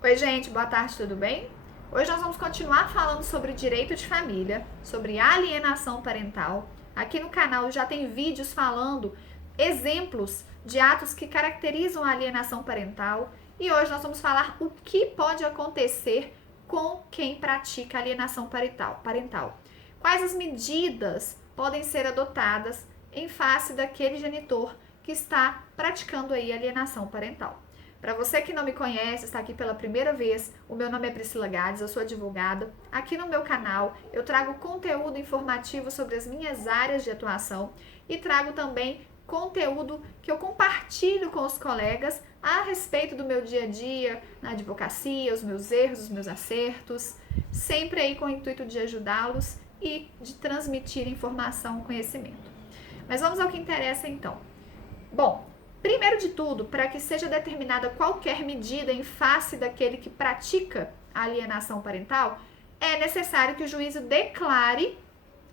Oi, gente, boa tarde, tudo bem? Hoje nós vamos continuar falando sobre direito de família, sobre alienação parental. Aqui no canal já tem vídeos falando exemplos de atos que caracterizam a alienação parental e hoje nós vamos falar o que pode acontecer com quem pratica alienação parental. Quais as medidas podem ser adotadas em face daquele genitor que está praticando aí alienação parental. Para você que não me conhece, está aqui pela primeira vez, o meu nome é Priscila Gades, eu sou advogada. Aqui no meu canal eu trago conteúdo informativo sobre as minhas áreas de atuação e trago também conteúdo que eu compartilho com os colegas a respeito do meu dia a dia na advocacia, os meus erros, os meus acertos, sempre aí com o intuito de ajudá-los e de transmitir informação, conhecimento. Mas vamos ao que interessa então. Bom, primeiro de tudo, para que seja determinada qualquer medida em face daquele que pratica a alienação parental, é necessário que o juízo declare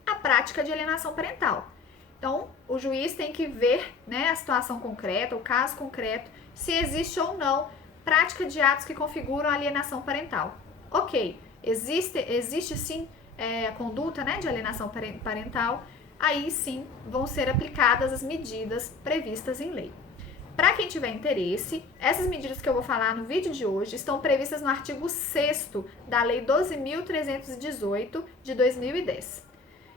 a prática de alienação parental. Então, o juiz tem que ver, né, a situação concreta, o caso concreto, se existe ou não prática de atos que configuram a alienação parental. Ok, existe sim a conduta, né, de alienação parental, aí sim vão ser aplicadas as medidas previstas em lei. Para quem tiver interesse, essas medidas que eu vou falar no vídeo de hoje estão previstas no artigo 6º da Lei 12.318 de 2010.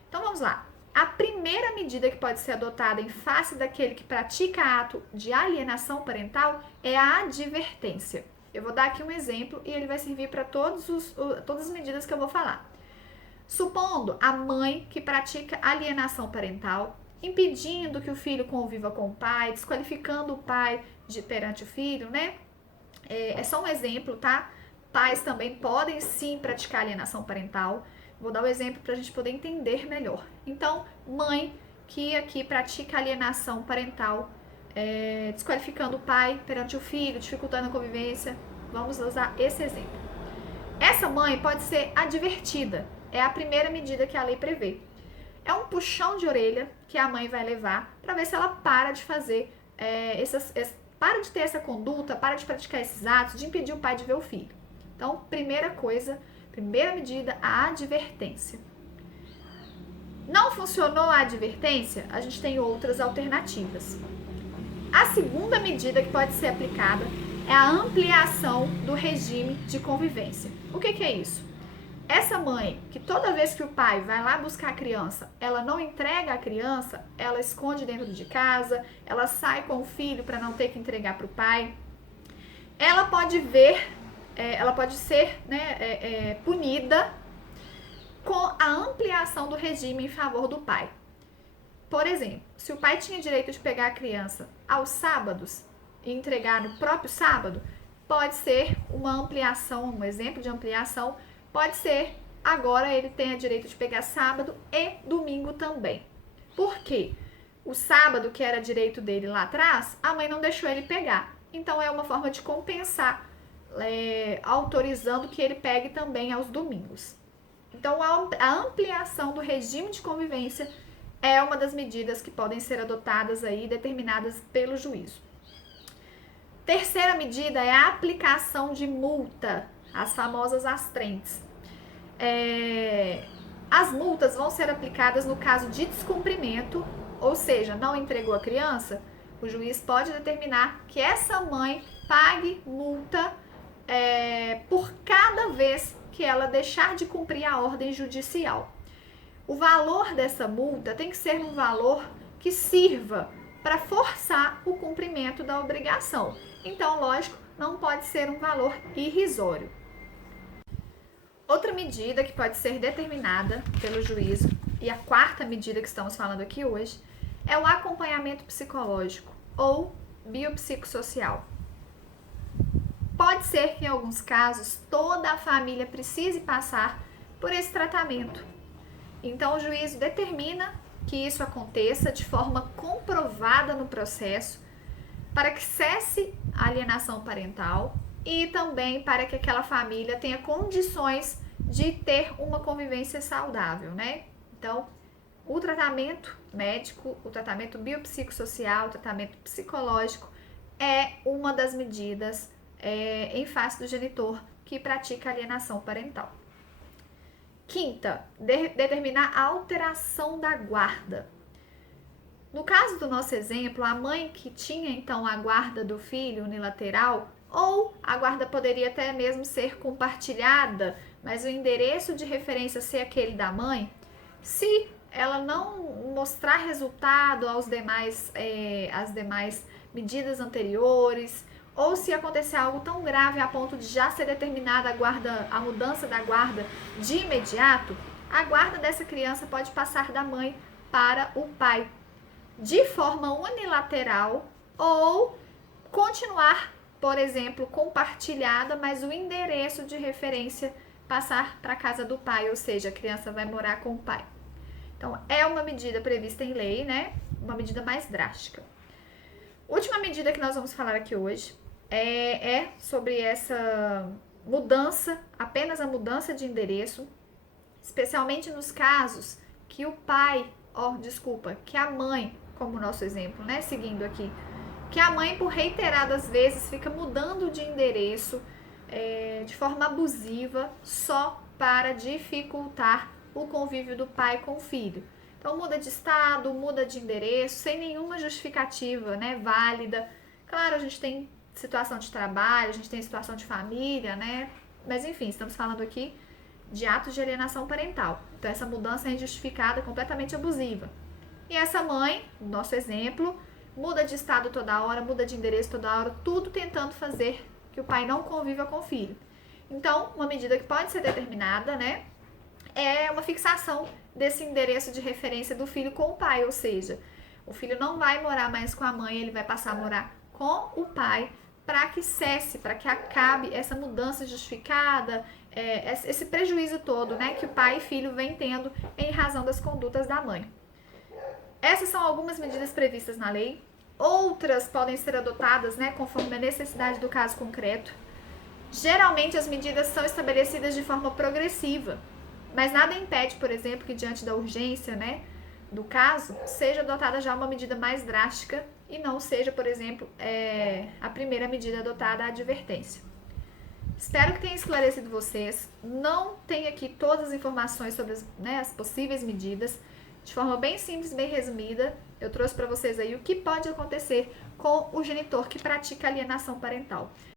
Então vamos lá. A primeira medida que pode ser adotada em face daquele que pratica ato de alienação parental é a advertência. Eu vou dar aqui um exemplo e ele vai servir para todas as medidas que eu vou falar. Supondo a mãe que pratica alienação parental, impedindo que o filho conviva com o pai, desqualificando o pai perante o filho, né? É só um exemplo, tá? Pais também podem sim praticar alienação parental. Vou dar o exemplo para a gente poder entender melhor. Então, mãe que aqui pratica alienação parental, desqualificando o pai perante o filho, dificultando a convivência. Vamos usar esse exemplo. Essa mãe pode ser advertida. É a primeira medida que a lei prevê. É um puxão de orelha que a mãe vai levar para ver se ela para de fazer para de ter essa conduta, para de praticar esses atos, de impedir o pai de ver o filho. Então, primeira medida, a advertência. Não funcionou a advertência? A gente tem outras alternativas. A segunda medida que pode ser aplicada é a ampliação do regime de convivência. O que é isso? Essa mãe, que toda vez que o pai vai lá buscar a criança, ela não entrega a criança, ela esconde dentro de casa, ela sai com o filho para não ter que entregar para o pai, ela pode ser punida com a ampliação do regime em favor do pai. Por exemplo, se o pai tinha direito de pegar a criança aos sábados e entregar no próprio sábado, pode ser uma ampliação, um exemplo de ampliação. Pode ser, agora ele tenha direito de pegar sábado e domingo também. Por quê? O sábado, que era direito dele lá atrás, a mãe não deixou ele pegar. Então, é uma forma de compensar, autorizando que ele pegue também aos domingos. Então, a ampliação do regime de convivência é uma das medidas que podem ser adotadas aí, determinadas pelo juízo. Terceira medida é a aplicação de multa, as famosas astrentes. As multas vão ser aplicadas no caso de descumprimento, ou seja, não entregou a criança, o juiz pode determinar que essa mãe pague multa por cada vez que ela deixar de cumprir a ordem judicial. O valor dessa multa tem que ser um valor que sirva para forçar o cumprimento da obrigação. Então, lógico, não pode ser um valor irrisório. Outra medida que pode ser determinada pelo juízo, e a quarta medida que estamos falando aqui hoje, é o acompanhamento psicológico ou biopsicossocial. Pode ser que em alguns casos toda a família precise passar por esse tratamento. Então o juízo determina que isso aconteça de forma comprovada no processo para que cesse a alienação parental e também para que aquela família tenha condições de ter uma convivência saudável, né? Então, o tratamento médico, o tratamento biopsicossocial, o tratamento psicológico é uma das medidas em face do genitor que pratica alienação parental. Quinta, determinar a alteração da guarda. No caso do nosso exemplo, a mãe que tinha então a guarda do filho unilateral, ou a guarda poderia até mesmo ser compartilhada, mas o endereço de referência ser aquele da mãe, se ela não mostrar resultado às demais medidas anteriores, ou se acontecer algo tão grave a ponto de já ser determinada a mudança da guarda de imediato, a guarda dessa criança pode passar da mãe para o pai, de forma unilateral, ou continuar, por exemplo, compartilhada, mas o endereço de referência passar para a casa do pai, ou seja, a criança vai morar com o pai. Então, é uma medida prevista em lei, né? Uma medida mais drástica. Última medida que nós vamos falar aqui hoje é sobre essa mudança, apenas a mudança de endereço, especialmente nos casos que o pai, que a mãe, como nosso exemplo, né? Seguindo aqui, que a mãe, por reiteradas vezes, fica mudando de endereço de forma abusiva só para dificultar o convívio do pai com o filho. Então, muda de estado, muda de endereço, sem nenhuma justificativa, né, válida. Claro, a gente tem situação de trabalho, a gente tem situação de família, né? Mas, enfim, estamos falando aqui de atos de alienação parental. Então, essa mudança é injustificada, completamente abusiva. E essa mãe, no nosso exemplo, muda de estado toda hora, muda de endereço toda hora, tudo tentando fazer que o pai não conviva com o filho. Então, uma medida que pode ser determinada, né, é uma fixação desse endereço de referência do filho com o pai, ou seja, o filho não vai morar mais com a mãe, ele vai passar a morar com o pai, para que cesse, para que acabe essa mudança justificada, esse prejuízo todo, né, que o pai e filho vêm tendo em razão das condutas da mãe. Essas são algumas medidas previstas na lei. Outras podem ser adotadas, né, conforme a necessidade do caso concreto. Geralmente as medidas são estabelecidas de forma progressiva, mas nada impede, por exemplo, que diante da urgência, né, do caso, seja adotada já uma medida mais drástica e não seja, por exemplo, a primeira medida adotada, a advertência. Espero que tenha esclarecido vocês. Não tem aqui todas as informações sobre as possíveis medidas. De forma bem simples, bem resumida, eu trouxe para vocês aí o que pode acontecer com o genitor que pratica alienação parental.